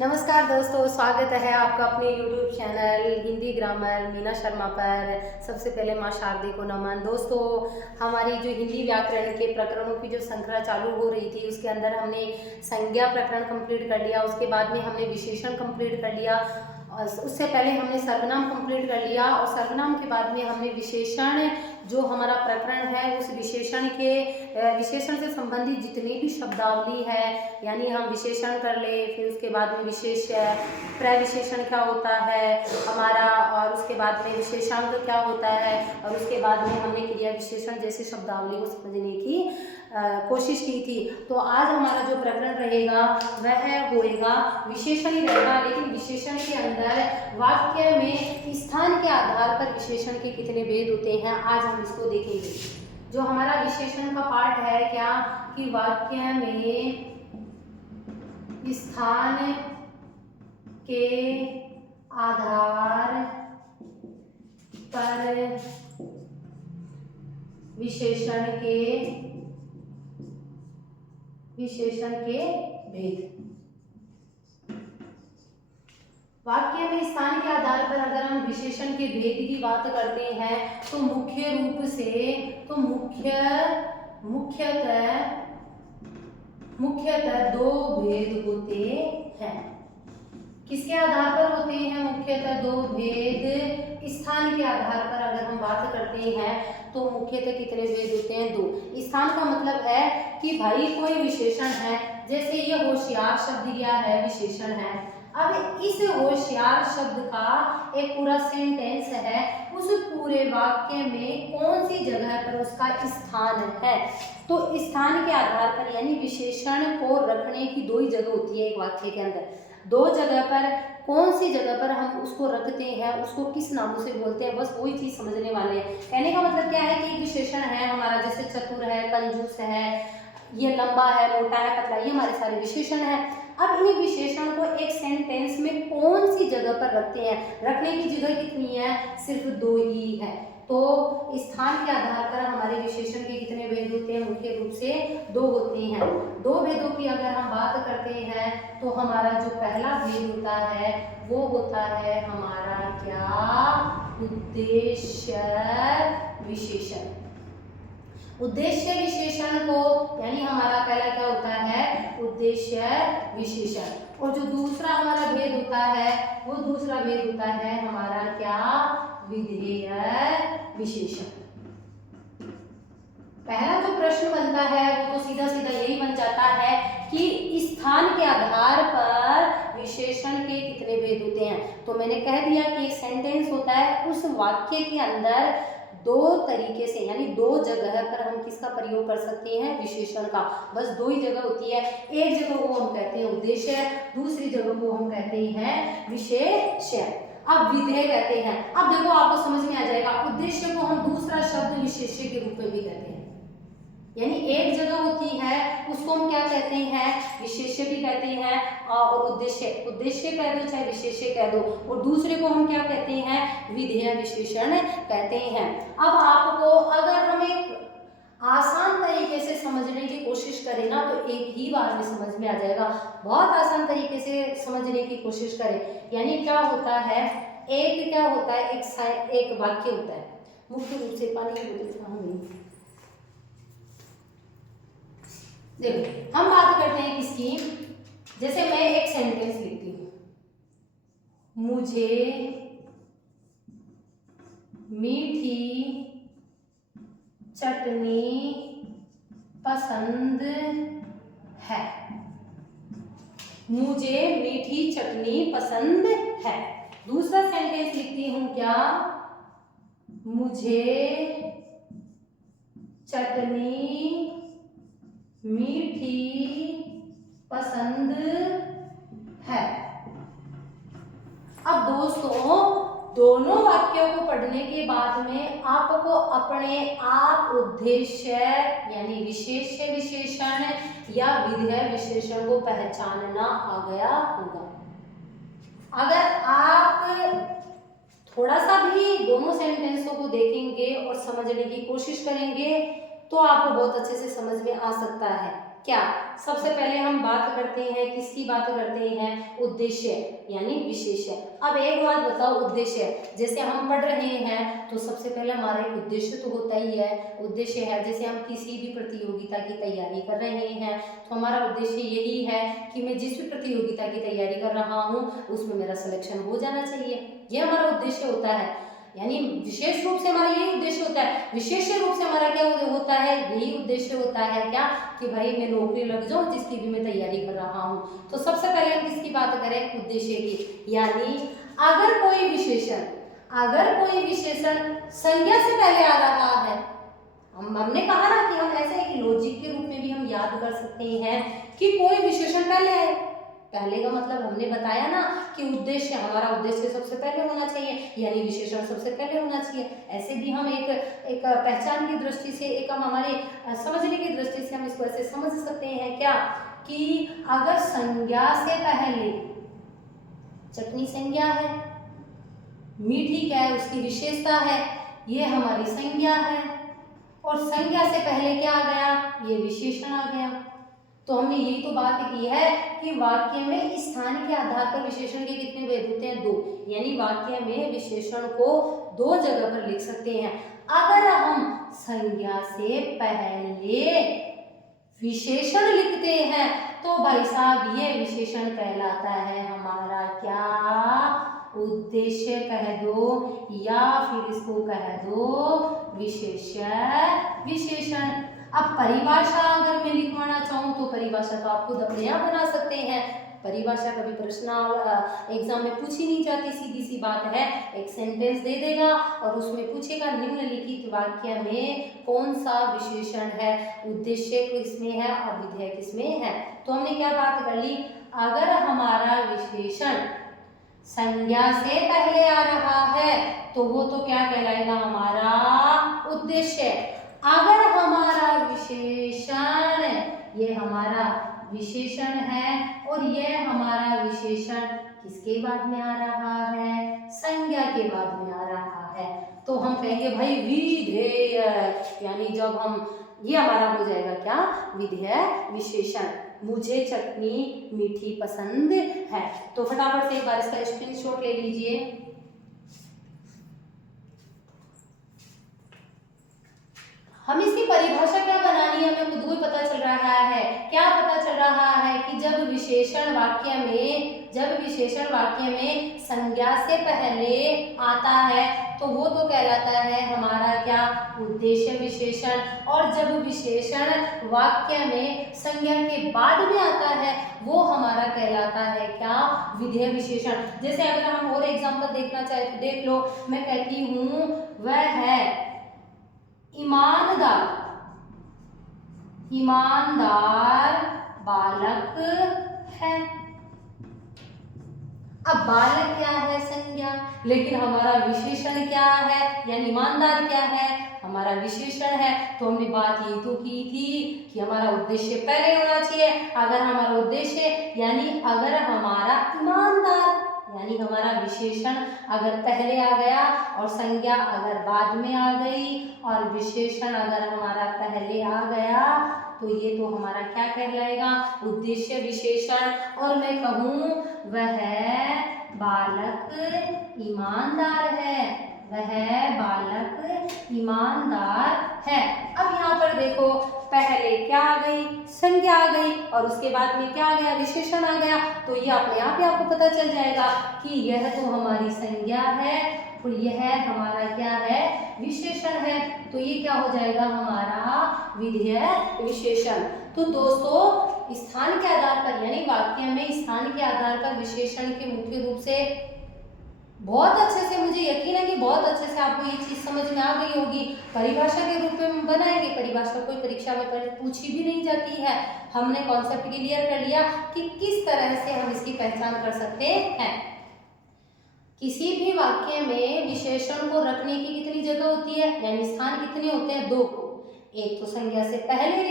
नमस्कार दोस्तों, स्वागत है आपका अपने YouTube channel Hindi grammar Meena Sharma पर। सबसे पहले माँ शारदे को नमन। दोस्तों, हमारी जो हिंदी व्याकरण के प्रकरणों की जो श्रृंखला चालू हो रही थी, उसके अंदर हमने संज्ञा प्रकरण कंप्लीट कर लिया, उसके बाद में हमने विशेषण कंप्लीट कर लिया, और उससे पहले हमने सर्वनाम कंप्लीट कर लिया, और सर्वनाम के बाद में हमने विशेषण जो हमारा प्रकरण है उस विशेषण से संबंधित जितनी भी शब्दावली है, यानी हम विशेषण कर ले, फिर उसके बाद में विशेष्य, प्रविशेषण क्या होता है हमारा, और उसके बाद में विशेषांक क्या होता है, और उसके बाद में हमने क्रिया विशेषण जैसे शब्दावली को समझने की कोशिश की थी। तो आज हमारा जो प्रकरण रहेगा वह होएगा विशेषण ही रहेगा, लेकिन विशेषण के अंदर वाक्य में स्थान के आधार पर विशेषण के कितने भेद होते हैं, आज हम इसको देखेंगे। जो हमारा विशेषण का पार्ट है क्या कि वाक्य में स्थान के आधार पर विशेषण के भेद। वाक्य में स्थान के आधार पर अगर हम विशेषण के भेद की बात करते हैं तो मुख्यतः दो भेद होते हैं। किसके आधार पर होते हैं? मुख्यतः दो भेद। स्थान के आधार पर अगर हम बात करते हैं तो मुख्यतः कितने भेद होते हैं? दो। स्थान का मतलब है कि भाई कोई विशेषण है, जैसे ये होशियार शब्द क्या है? विशेषण है। अब इस होशियार शब्द का एक पूरा सेंटेंस है, उस पूरे वाक्य में कौन सी जगह पर उसका स्थान है? तो स्थान के आधार पर यानी विशेषण को रखने की दो ही जगह होती है एक वाक्य के अंदर। दो जगह पर कौन सी जगह पर हम उसको रखते हैं, उसको किस नामों से बोलते हैं, बस वही चीज समझने वाले हैं। कहने का मतलब क्या है कि एक विशेषण है हमारा, जैसे चतुर है, कंजूस है, ये लंबा है, मोटा है, पतला, ये हमारे सारे विशेषण है। अब इन विशेषण को एक सेंटेंस में कौन सी जगह पर रखते हैं? रखने की जगह कितनी है? सिर्फ दो ही है। तो स्थान के आधार पर हमारे विशेषण के कितने भेद होते हैं? मुख्य रूप से दो होते हैं। दो भेदों की अगर हम बात करते हैं तो हमारा जो पहला भेद होता है वो होता है हमारा क्या? उद्देश्य विशेषण। उद्देश्य विशेषण को यानी हमारा पहला क्या होता है? उद्देश्य विशेषण। और जो दूसरा हमारा भेद होता है वो दूसरा भेद होता है हमारा क्या? विधेय विशेषण। पहला जो प्रश्न बनता है वो तो सीधा सीधा यही बन जाता है कि स्थान के आधार पर विशेषण के कितने भेद होते हैं। तो मैंने कह दिया कि एक सेंटेंस होता है, उस वाक्य के अंदर दो तरीके से यानी दो जगह पर हम किसका प्रयोग कर सकते हैं? विशेषण का। बस दो ही जगह होती है। एक जगह को हम कहते हैं उद्देश्य, दूसरी जगह को हम कहते हैं विशेष्य। अब विधेय कहते हैं। अब देखो आपको समझ में आ जाएगा, उद्देश्य को हम दूसरा शब्द विशेष्य के रूप में भी कहते हैं। यानी एक जगह होती है उसको हम क्या कहते हैं? विशेष्य भी कहते हैं, और उद्देश्य कह दो चाहे विशेष्य कह दो, और दूसरे को हम क्या कहते हैं? विधेय विशेषण कहते हैं। अब आपको अगर हम एक आसान तरीके से समझने की कोशिश करें ना तो एक ही बार में समझ में आ जाएगा। बहुत आसान तरीके से समझने की कोशिश करें। यानी क्या होता है, क्या होता है, एक वाक्य होता है। मुख्य रूप से पानी की बोतल देखो, हम बात करते हैं किसकी? जैसे मैं एक सेंटेंस लिखती हूँ, मुझे मीठी चटनी पसंद है। मुझे मीठी चटनी पसंद है। दूसरा सेंटेंस लिखती हूँ क्या? मुझे चटनी मीठी पसंद है। अब दोस्तों, दोनों वाक्यों को पढ़ने के बाद में आपको अपने आप उद्देश्य यानी विशेष्य विशेषण या विधेय विशेषण को पहचानना आ गया होगा। अगर आप थोड़ा सा भी दोनों सेंटेंसों को देखेंगे और समझने की कोशिश करेंगे तो आपको बहुत अच्छे से समझ में आ सकता है। क्या? सबसे पहले हम बात करते हैं, किसकी बात करते हैं? उद्देश्य यानी विशेषण। अब एक बात बताओ, उद्देश्य जैसे हम पढ़ रहे हैं तो सबसे पहले हमारा एक उद्देश्य तो होता ही है। उद्देश्य है जैसे हम किसी भी प्रतियोगिता की तैयारी कर रहे हैं तो हमारा उद्देश्य यही है कि मैं जिस भी प्रतियोगिता की तैयारी कर रहा हूँ उसमें मेरा सिलेक्शन हो जाना चाहिए, ये हमारा उद्देश्य होता है। यानी विशेष रूप से हमारा यही उद्देश्य होता है। विशेष रूप से हमारा क्या होता है? यही उद्देश्य होता है क्या? कि भाई मैं नौकरी लग जाऊं जिसकी भी मैं तैयारी कर रहा हूँ। तो सबसे पहले हम किसकी बात करें? उद्देश्य की। यानी अगर कोई विशेषण संज्ञा से पहले आ रहा है, हमने कहा ना कि हम ऐसे एक लॉजिक के रूप में भी हम याद कर सकते हैं कि कोई विशेषण पहले आए। पहले का मतलब हमने बताया ना कि उद्देश्य, हमारा उद्देश्य सबसे पहले होना चाहिए, यानी विशेषण सबसे पहले होना चाहिए। ऐसे भी हम एक पहचान की दृष्टि से, एक हम हमारे समझने की दृष्टि से हम इसको ऐसे समझ सकते हैं क्या, कि अगर संज्ञा से पहले, चटनी संज्ञा है, मीठी क्या है? उसकी विशेषता है, ये हमारी संज्ञा है, और संज्ञा से पहले क्या आ गया? ये विशेषण आ गया। तो हमने यही तो बात की है कि वाक्य में स्थान के आधार पर विशेषण के कितने भेद होते हैं? 2। यानी वाक्य में विशेषण को 2 जगह पर लिख सकते हैं। अगर हम संज्ञा से पहले विशेषण लिखते हैं तो भाई साहब ये विशेषण कहलाता है हमारा क्या? उद्देश्य कह दो, या फिर इसको कह दो विशेषण। अब परिभाषा अगर मैं लिखवाना चाहूँ तो परिभाषा तो आप खुद अपने आप बना सकते हैं। परिभाषा कभी प्रश्न एग्जाम में पूछी नहीं जाती, सीधी सी बात है। एक सेंटेंस दे देगा और उसमें पूछेगा निम्नलिखित वाक्य में कौन सा विशेषण है, उद्देश्य किसमें है और विधेय किसमें है। तो हमने क्या बात कर ली? अगर हमारा विशेषण संज्ञा से पहले आ रहा है तो वो तो क्या कहलाएगा? हमारा उद्देश्य। अगर हमारा विशेषण, ये हमारा विशेषण है और ये हमारा विशेषण किसके बाद में आ रहा है? संज्ञा के बाद में आ रहा है, तो हम कहेंगे भाई विधेय। यानी जब हम, ये हमारा हो जाएगा क्या? विधेय विशेषण। मुझे चटनी मीठी पसंद है। तो फटाफट से एक बार इसका स्क्रीनशॉट ले लीजिए। हम इसकी परिभाषा क्या बनानी है हमें खुद को ही पता चल रहा है। क्या पता चल रहा है कि जब विशेषण वाक्य में संज्ञा से पहले आता है तो वो तो कहलाता है हमारा क्या? उद्देश्य विशेषण। और जब विशेषण वाक्य में संज्ञा के बाद में आता है वो हमारा कहलाता है क्या? विधेय विशेषण। जैसे अगर हम और एग्जांपल देखना चाहे तो देख लो, मैं कहती हूँ वह है ईमानदार बालक है। अब बालक क्या है? संज्ञा। लेकिन हमारा विशेषण क्या है? यानी ईमानदार क्या है? हमारा विशेषण है। तो हमने बात ये तो की थी कि हमारा उद्देश्य पहले होना चाहिए। अगर हमारा उद्देश्य यानी अगर हमारा ईमानदार यानी हमारा विशेषण अगर पहले आ गया और संज्ञा अगर बाद में आ गई और विशेषण अगर हमारा पहले आ गया तो ये तो हमारा क्या कहलाएगा? उद्देश्य विशेषण। और मैं कहूँ वह बालक ईमानदार है, वह बालक ईमानदार है। अब यहाँ पर देखो, पहले क्या आ गई? संज्ञा आ गई और उसके बाद में क्या आ गया? विशेषण आ गया। तो ये अपने आप ही आपको पता चल जाएगा कि यह तो हमारी संज्ञा है और यह हमारा क्या है? विशेषण है। तो ये क्या हो जाएगा? हमारा विधेय विशेषण। तो दोस्तों, स्थान के आधार पर यानी वाक्य में स्थान के आधार पर विशेषण के मुख्य रूप से बहुत अच्छे से, मुझे यकीन है कि बहुत अच्छे से आपको ये चीज समझ में आ गई होगी। परिभाषा के रूप में हम बनाएंगे। परिभाषा कोई परीक्षा में पूछी भी नहीं जाती है। हमने कॉन्सेप्ट क्लियर कर लिया कि किस तरह से हम इसकी पहचान कर सकते हैं। किसी भी वाक्य में विशेषण को रखने की कितनी जगह होती है, यानी स्थान कितने होते हैं? 2 को। एक तो संज्ञा से पहले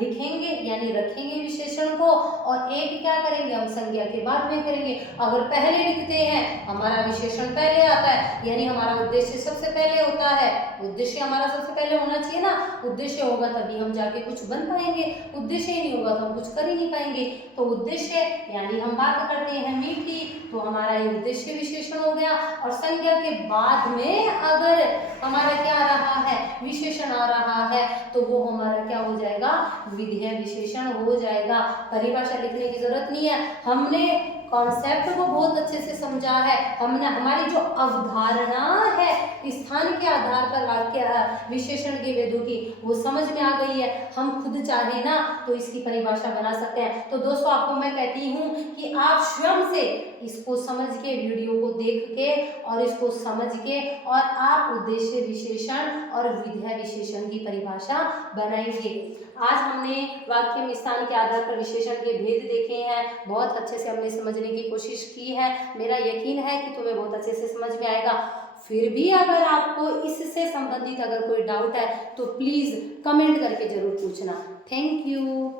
लिखेंगे यानी रखेंगे विशेषण, विशेषण को, और एक क्या करेंगे हम संज्ञा के बाद में करेंगे। अगर पहले लिखते हैं हमारा विशेषण पहले आता है, यानी हमारा उद्देश्य सबसे पहले होता है। उद्देश्य हमारा सबसे पहले होना चाहिए ना, उद्देश्य होगा तभी हम जाके कुछ बन पाएंगे, उद्देश्य ही नहीं होगा तो हम कुछ कर ही नहीं पाएंगे। तो उद्देश्य यानी हम बात करते हैं मीठी, तो हमारा ये उद्देश्य विशेषण हो गया। और संज्ञा के बाद में अगर हमारा क्या आ रहा है, विशेषण आ रहा है, तो वो हमारा क्या हो जाएगा, विधेय विशेषण हो जाएगा। परिभाषा लिखने की जरूरत नहीं है, हमने कॉन्सेप्ट को बहुत अच्छे से समझा है। हमने हमारी जो अवधारणा है स्थान के आधार पर वाक्य विशेषण के भेदों की, वो समझ में आ गई है। हम खुद चाहे ना तो इसकी परिभाषा बना सकते हैं। तो दोस्तों आपको मैं कहती हूँ कि आप स्वयं से इसको समझ के, वीडियो को देख के और इसको समझ के, और आप उद्देश्य विशेषण और विधेय विशेषण की परिभाषा बनाएंगे। आज हमने वाक्य में स्थान के आधार पर विशेषण के भेद देखे हैं, बहुत अच्छे से हमने समझने की कोशिश की है। मेरा यकीन है कि तुम्हें बहुत अच्छे से समझ में आएगा। फिर भी अगर आपको इससे संबंधित अगर कोई डाउट है तो प्लीज कमेंट करके जरूर पूछना। Thank you.